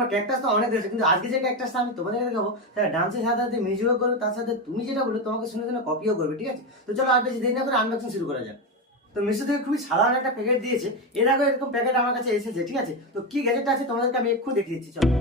তোমরা ক্যাকটাস তো অনেক দেখেছো, কিন্তু আজকে যে ক্যাকটাসটা আমি তোমাদের দেখাবো সেটা ডান্সের সাথে সাথে মিউজিকও করবে, তার সাথে তুমি যেটা বলবে তোমাকে শুনে শুনে কপিও করবে, ঠিক আছে? তো চলো আর বেশি দেরি না করে আনবক্সিং শুরু করা যাক। তো মিশো থেকে খুবই সাধারণ একটা প্যাকেট দিয়েছে, এর আগে এরকম প্যাকেট আমার কাছে এসেছে, ঠিক আছে? তো কি গ্যাজেটটা আছে তোমাদেরকে আমি এক্ষুনি দেখিয়ে দিচ্ছি, চলো।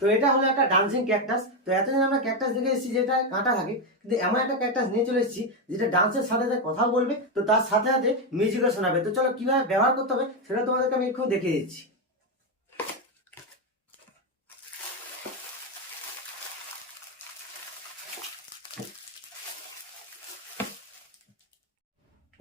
তো এটা হলো একটা ডান্সিং ক্যাকটাস। তো এতদিন আমরা ক্যাকটাস দেখে এসেছি যেটা কাঁটা থাকে, কিন্তু এমন একটা ক্যাকটাস নিয়ে চলে এসেছি যেটা ডান্সের সাথে সাথে কথাও বলবে, তো তার সাথে সাথে মিউজিকও শোনাবে। তো চলো কিভাবে ব্যবহার করতে হবে সেটা তোমাদেরকে আমি এক্ষুনি দেখিয়ে দিচ্ছি।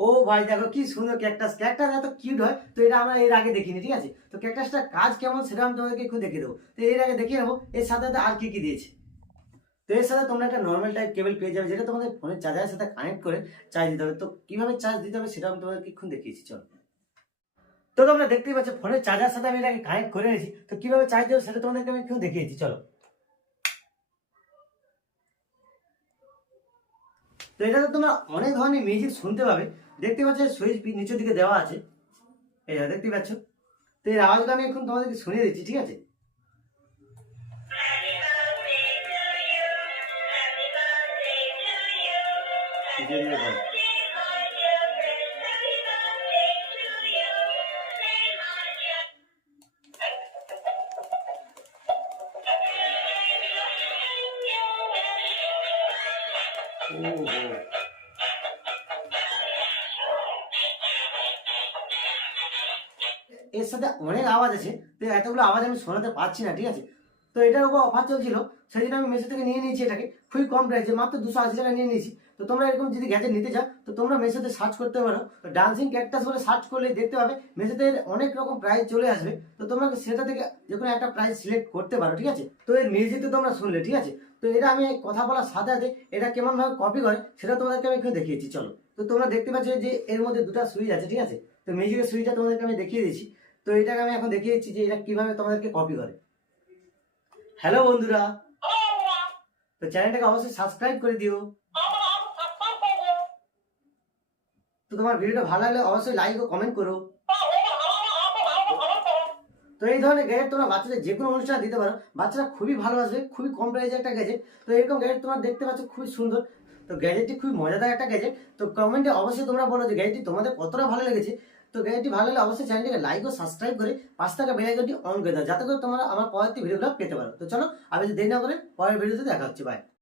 ও ভাই দেখো কি সুন্দর ক্যাকটাস, ক্যাকটাস এত কিউট হয়, তো এটা আমরা এর আগে দেখিনি, ঠিক আছে? তো ক্যাকটাসটার কাজ কেমন সেটা আমি তোমাদেরকে একটু দেখিয়ে দেবো। তো এর আগে দেখিয়ে নেবো এর সাথে সাথে আর কি কি দিয়েছে। তো এর সাথে তোমরা একটা নর্মাল টাইপ কেবল পেয়ে যাবে, যেটা তোমাদের ফোনের চার্জারের সাথে কানেক্ট করে চার্জ দিতে হবে। তো কিভাবে চার্জ দিতে হবে সেটা আমি তোমাদেরকে এখন দেখিয়েছি, চলো। তো তোমরা দেখতেই পাচ্ছ ফোনের চার্জার সাথে আমি এটাকে কানেক্ট করে নিয়েছি। তো কিভাবে চার্জ দেবো সেটা তোমাদেরকে আমি এখন দেখিয়েছি, চলো। তো এটাতে তোমরা অনেক ধরনের মিউজিক শুনতে পাবে। দেখতে পাচ্ছ সুইচ নিচের দিকে দেওয়া আছে, এই দেখতে পাচ্ছ। তো এর আওয়াজটা আমি এখন তোমাদেরকে শুনিয়ে দিচ্ছি, ঠিক আছে? ধীরে ধীরে বলো। ওহো। এর সাথে অনেক আওয়াজ আছে, তো এতগুলো আওয়াজ আমি শোনাতে পারছি না, ঠিক আছে? তো এটার উপর অফার চলছিল, সেই জন্য আমি মেসো থেকে নিয়ে নিয়েছি এটাকে খুবই কম প্রাইসে, মাত্র 280 টাকা নিয়ে নিয়েছি। তো তোমরা এরকম যদি গ্যাজেট নিতে চাও তো তোমরা মেসোতে সার্চ করতে পারো, তো ডান্সিং ক্যাকটাস বলে সার্চ করলেই দেখতে পাবে মেসোতে অনেক রকম প্রাইস চলে আসবে। তো তোমরা সেটা থেকে যে কোনো একটা প্রাইস সিলেক্ট করতে পারো, ঠিক আছে? তো এর মিউজিক তো তোমরা শুনলে, ঠিক আছে? তো এটা আমি কথা বলার সাথে সাথে এটা কেমন ভাবে কপি করে সেটা তোমাদেরকে আমি একটু দেখিয়েছি, চলো। তো তোমরা দেখতে পাচ্ছ যে এর মধ্যে দুটো সুইচ আছে, ঠিক আছে? তো মিউজিকের সুইচটা তোমাদেরকে আমি দেখিয়ে দিয়েছি। তো এটাকে আমি এখন দেখিয়ে দিচ্ছি যে এটা কিভাবে তোমাদেরকে কপি করে। হ্যালো বন্ধুরা, তো চ্যানেলটাকে অবশ্যই সাবস্ক্রাইব করে দিও। তো তোমার ভিডিওটা ভালো লাগলে অবশ্যই লাইক ও কমেন্ট করো। তো এই ধরনের গ্যাজেট তোমরা বাচ্চাদের যে কোনো অনুষ্ঠানে দিতে পারো, বাচ্চারা খুবই ভালোবাসবে, খুবই কম প্রাইসে একটা গ্যাজেট। তো এরকম গ্যাজেট তোমরা দেখতে পাচ্ছ খুবই সুন্দর। তো গ্যাজেটটি খুবই মজাদার একটা গ্যাজেট। তো কমেন্টে অবশ্যই তোমরা বলো যে গ্যাজেটটি তোমাদের কতটা ভালো লেগেছে। তো গ্যাজেটটি ভালো লাগলে অবশ্যই চ্যানেলটিকে লাইক ও সাবস্ক্রাইব করে পাঁচ টাকা বেল আইকনটি অন করে দাও, যাতে করে তোমরা আমার পরবর্তী ভিডিওগুলো পেতে পারো। তো চলো আর বেশি দেরি না করে পরের ভিডিওতে দেখা হচ্ছে, বাই।